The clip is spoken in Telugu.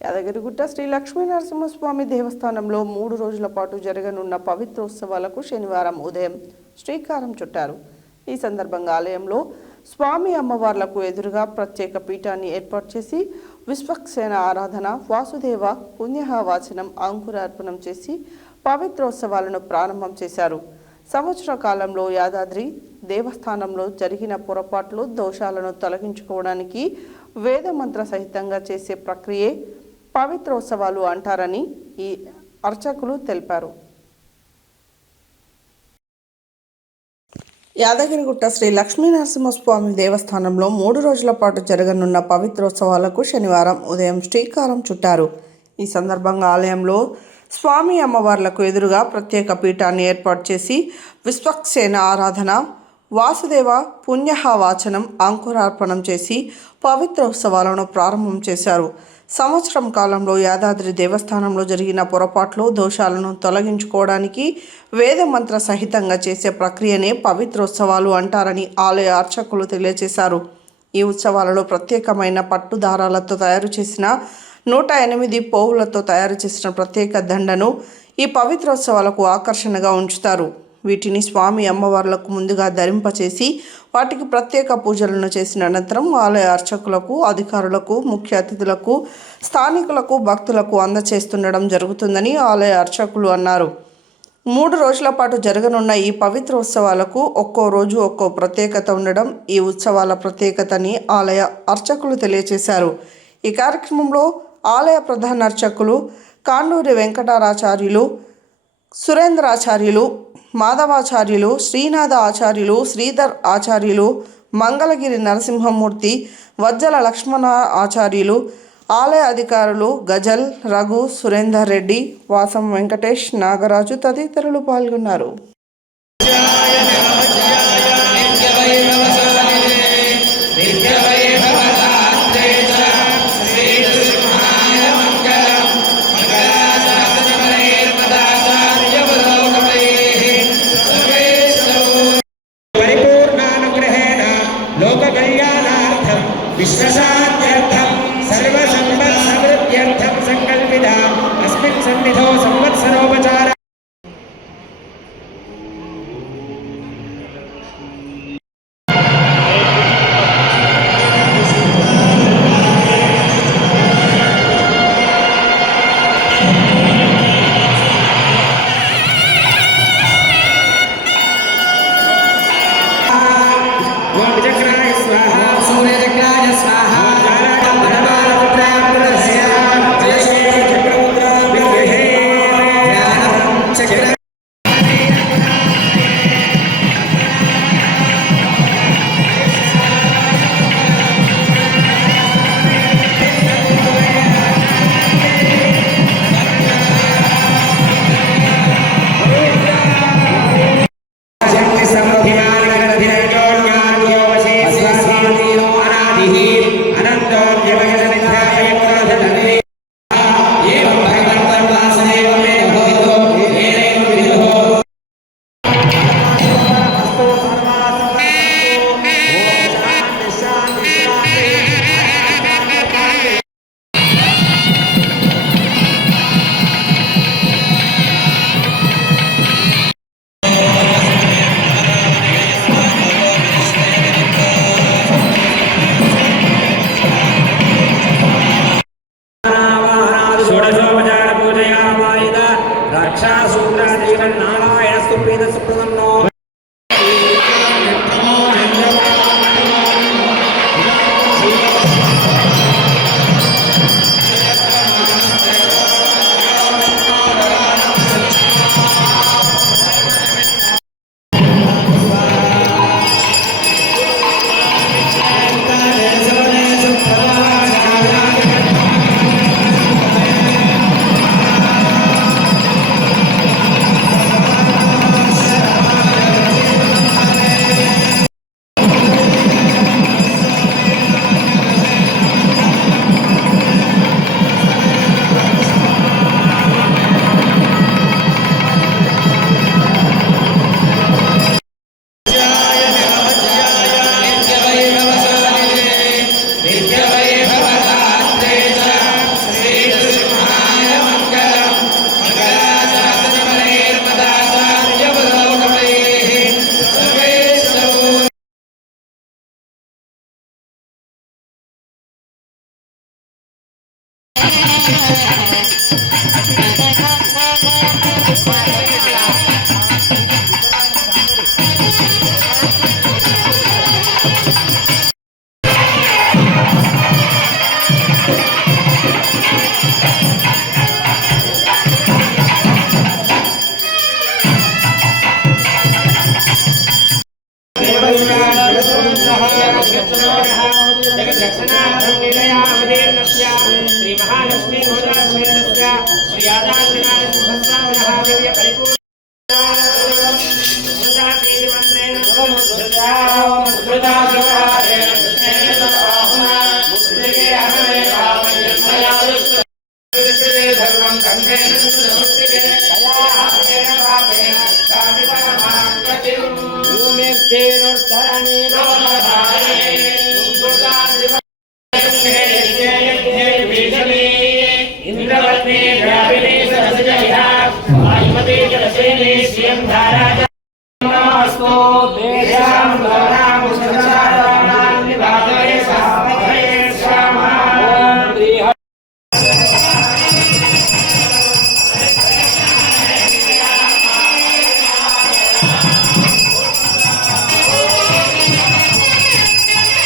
యాదగిరిగుట్ట శ్రీ లక్ష్మీ నరసింహస్వామి దేవస్థానంలో 3 రోజుల పాటు జరగనున్న పవిత్రోత్సవాలకు శనివారం ఉదయం శ్రీకారం చుట్టారు. ఈ సందర్భంగా ఆలయంలో స్వామి అమ్మవార్లకు ఎదురుగా ప్రత్యేక పీఠాన్ని ఏర్పాటు చేసి విశ్వక్సేన ఆరాధన, వాసుదేవ పుణ్యవాచనం, అంకురార్పణం చేసి పవిత్రోత్సవాలను ప్రారంభం చేశారు. సంవత్సర కాలంలో యాదాద్రి దేవస్థానంలో జరిగిన పొరపాట్లు, దోషాలను తొలగించుకోవడానికి వేద మంత్ర సహితంగా చేసే ప్రక్రియే పవిత్రోత్సవాలు అంటారని ఈ అర్చకులు తెలిపారు. యాదగిరిగుట్ట శ్రీ లక్ష్మీ నరసింహస్వామి దేవస్థానంలో 3 రోజుల పాటు జరగనున్న పవిత్రోత్సవాలకు శనివారం ఉదయం శ్రీకారం చుట్టారు. ఈ సందర్భంగా ఆలయంలో స్వామి అమ్మవార్లకు ఎదురుగా ప్రత్యేక పీఠాన్ని ఏర్పాటు చేసి విశ్వక్సేన ఆరాధన, వాసుదేవ పుణ్యవాచనం, అంకురార్పణం చేసి పవిత్రోత్సవాలను ప్రారంభం చేశారు. సంవత్సరం కాలంలో యాదాద్రి దేవస్థానంలో జరిగిన పొరపాట్లు, దోషాలను తొలగించుకోవడానికి వేద మంత్ర సహితంగా చేసే ప్రక్రియనే పవిత్రోత్సవాలు అంటారని ఆలయ అర్చకులు తెలియజేశారు. ఈ ఉత్సవాలలో ప్రత్యేకమైన పట్టు దారాలతో తయారు చేసిన 108 పోవులతో తయారు చేసిన ప్రత్యేక దండను ఈ పవిత్రోత్సవాలకు ఆకర్షణగా ఉంచుతారు. వీటిని స్వామి అమ్మవార్లకు ముందుగా ధరింపచేసి వాటికి ప్రత్యేక పూజలను చేసిన అనంతరం ఆలయ అర్చకులకు, అధికారులకు, ముఖ్య అతిథులకు, స్థానికులకు, భక్తులకు అందచేస్తుండడం జరుగుతుందని ఆలయ అర్చకులు అన్నారు. 3 రోజుల పాటు జరగనున్న ఈ పవిత్రోత్సవాలకు ఒక్కో రోజు ఒక్కో ప్రత్యేకత ఉండడం ఈ ఉత్సవాల ప్రత్యేకతని ఆలయ అర్చకులు తెలియజేశారు. ఈ కార్యక్రమంలో ఆలయ ప్రధాన అర్చకులు కాండూరి వెంకటారాచార్యులు, సురేంద్రాచార్యులు, మాధవాచార్యులు, శ్రీనాథ ఆచార్యులు, శ్రీధర్ ఆచార్యులు, మంగళగిరి నరసింహమూర్తి, వజ్జల లక్ష్మణ ఆచార్యులు, ఆలయ అధికారులు గజల్, రఘు, సురేందర్ రెడ్డి, వాసం వెంకటేష్, నాగరాజు తదితరులు పాల్గొన్నారు. विश्वशान्त्यर्थं सर्वसम्पत्समृद्ध्यर्थं संकल्पिता अस्मिन् सन्निधौ संवत्सरोपचार श्री महालक्ष्मी श्री आदाय परिपूर्ण भूमिर्धीरुर्धरणि